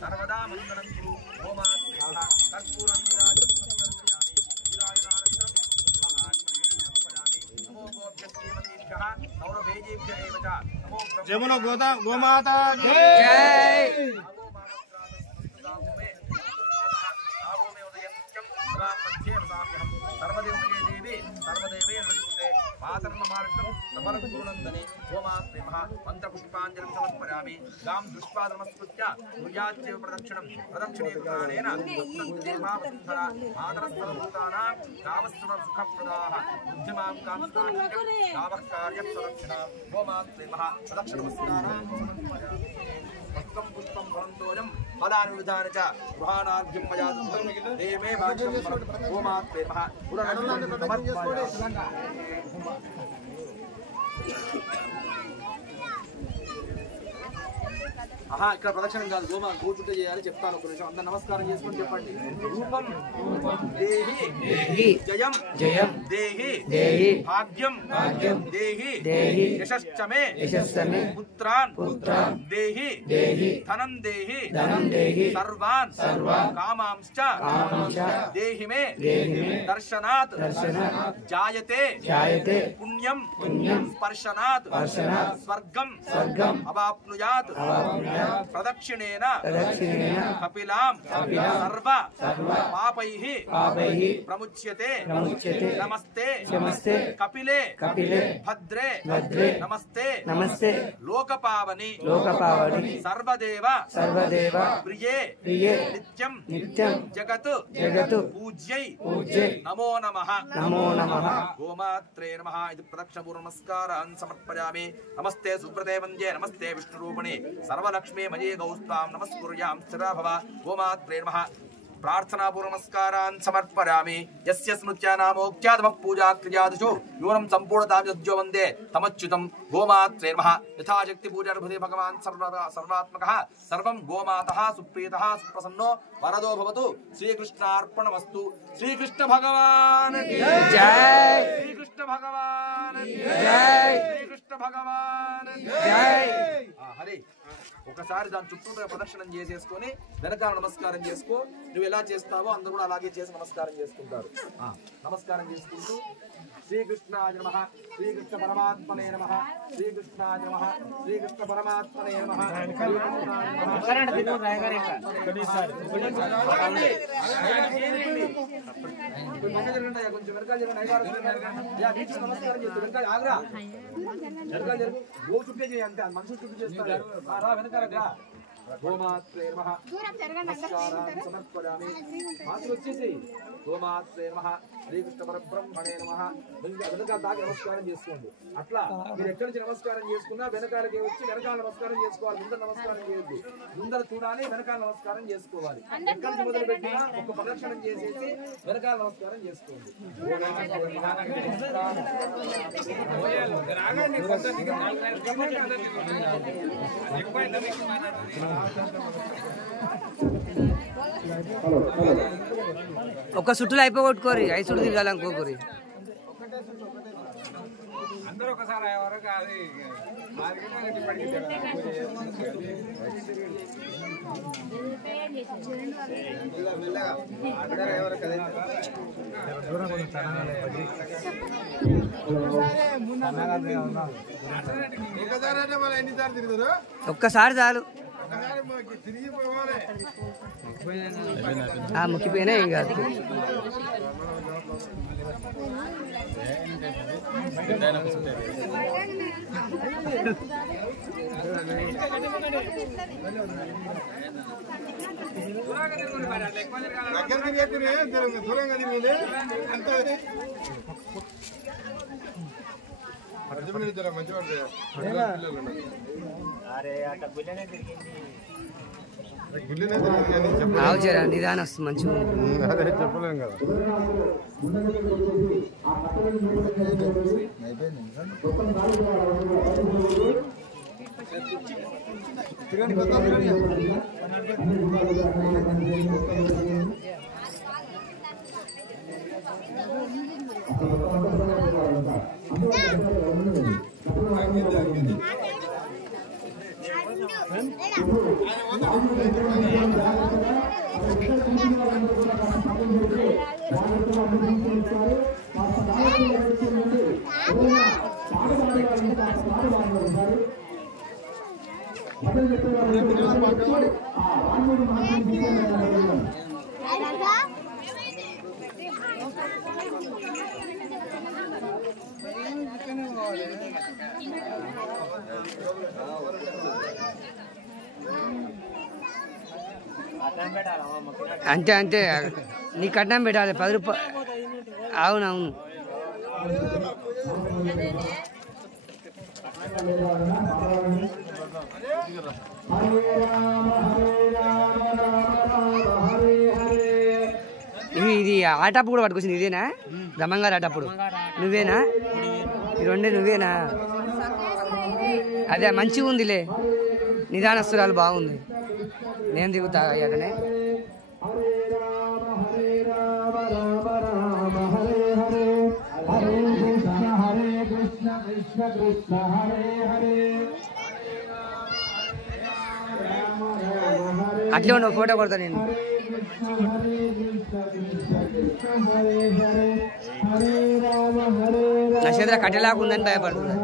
सर्वदा मंगलं कुरु गोमात्रेभ्यः कर्पूरं जय बोलो गोमाता जय। सर्वदेव देवी सर्वदेवे मातर्ममार्गं गोमात्रेभ्यः मन्त्रपुष्पाञ्जलिं समर्पयामि। गां दृष्ट्वा नमस्कृत्य गुरुयाच्चैव प्रदक्षिणेन देवावसुन्धरा मातरस्सर्वभूतानां गावस्सर्वसुखप्रदाः बुद्धिमां कान्तानित्यं गावः कार्यप्रदक्षिणां गोमात्रेभ्यः प्रदक्षिणनमस्कारां समर्पयामि। पुष्पं पुष्पं फलन्तोऽयं फलानि विधानि च गृहाणार्घ्यं मया दत्तं देवे भाग्यं गोमात्रेभ्यः पुनरनन्तरं ఆహా ఇక్కడ ప్రదక్షిణం కాదు గోచుట్ట చేయాలి చెప్తాను ఒక నిమిషం అందరూ నమస్కారం చేసుకొని చెప్పండి రూపం దేహి జయం జయం దేహి దేహి భాగ్యం భాగ్యం దేహి దేహి యశశ్చమే యశశ్చమే పుత్రాన్ పుత్రాన్ దేహి దేహి ధనం దేహి ధనం దేహి సర్వాన్ సర్వాన్ కామాంశ్చ కామాంశ్చ దేహి మే దర్శనాత్ దర్శనాత్ జాయతే జాయతే పుణ్యం పుణ్యం స్పర్శనాత్ స్పర్శనాత్ స్వర్గం స్వర్గం అవాప్నుయాత్ అవాప్నుయాత్ प्रदक्षिणेन कपिलां सर्व पापैः प्रमुच्यते नमस्ते नमस्ते कपिले कपिले भद्रे भद्रे नमस्ते नमस्ते लोकपावनि लोकपावनि सर्वदेव सर्वदेव प्रिये प्रिये नित्यं नित्यं जगत् जगत् पूज्यै पूज्यै नमो नमः नमो नमः गोमात्रे नमः इति प्रदक्षिणपूर्व नमस्कारान् समर्पयामि। नमस्ते सुब्रते वन्द्ये नमस्ते विष्णुरूपिणे सर्वलक्ष्मी मये गौस्तां नमस्कुर्यां स्थिरा भव गोमात्रे नमः प्रार्थनापूर्व नमस्कारान् समर्पयामि। यस्य स्मृत्यानामोक्त्यादमः पूजा क्रियादिषु यूनं सम्पूर्णतां यद्यो वन्दे तमच्युतं गोमात्रे नमः। यथाशक्ति पूजार्भते भगवान् सर्वात्मकः सर्वं गोमातः सुप्रीतः सुप्रसन्नो वरदो भवतु। श्रीकृष्णार्पणमस्तु। श्रीकृष्ण भगवान् की जय। श्रीकृष्ण भगवान् की जय। श्रीकृष्ण भगवान् की जय। हरे ఒకసారి దాని చుట్టూ ప్రదక్షిణం చేసేసుకొని వెనకాల నమస్కారం చేసుకో। నువ్వు ఎలా చేస్తావో అందరూ కూడా అలాగే చేసి నమస్కారం చేసుకుంటారు। నమస్కారం చేసుకుంటూ శ్రీకృష్ణాయ నమః శ్రీకృష్ణ పరమాత్మనే నమః శ్రీకృష్ణాయ నమః శ్రీకృష్ణ పరమాత్మనే నమః కొంచెం వెనకాల నమస్కారం చేస్తూ వెనకాల ఆగ్రా వెనకాల జరుగు గో చుట్టే చేయి అంతే మనుషులు చుట్టూ చేస్తారు రా వెనకాల गोमात्रे नमः नमस्कारान् समर्पयामि। मातु వచ్చేసి गोमात्रे नमः శ్రీకృష్ణ పరబ్రహ్మణే నమః వెనకాల దాకా నమస్కారం చేసుకోండి। అట్లా మీరు ఎక్కడి నుంచి నమస్కారం చేసుకున్నా వెనకాలకి వచ్చి వెనకాల నమస్కారం చేసుకోవాలి। ముందర నమస్కారం చేయొద్దు, ముందర చూడాలి వెనకాల నమస్కారం చేసుకోవాలి। ఎక్కడి నుంచి మొదలు పెట్టినా ఒక ప్రదక్షిణం చేసేసి వెనకాల నమస్కారం చేసుకోండి। ఒక సుట్టులు అయిపోగొట్టుకోరి 5 సుట్టు తిరగాలనుకోరి అందరూ ఒకసారి అయ్యే వరకు అది ఒక్కసారి చాలు ముక్కిపోయినా ఏం కాదు। జరా నిదానం వస్తుంది మంచిగా చెప్పలేం కదా। Thank you. అంతే అంతే నీ కట్నం పెట్టాలి 10 రూపాయలు. అవునవును ఇది ఆటప్పుడు కూడా పట్టుకొచ్చింది ఇదేనా? దమంగారు ఆటప్పుడు నువ్వేనా? ఈ రెండే నువ్వేనా? అదే మంచిగా ఉందిలే, నిదానస్తురాలు బాగుంది. నేను దిగుతా అయ్యాకనే. అట్లే ఉన్న ఫోటో కొడతా నేను. నా చేతిలో కట్టెలాగా ఉందని భయపడుతుంది.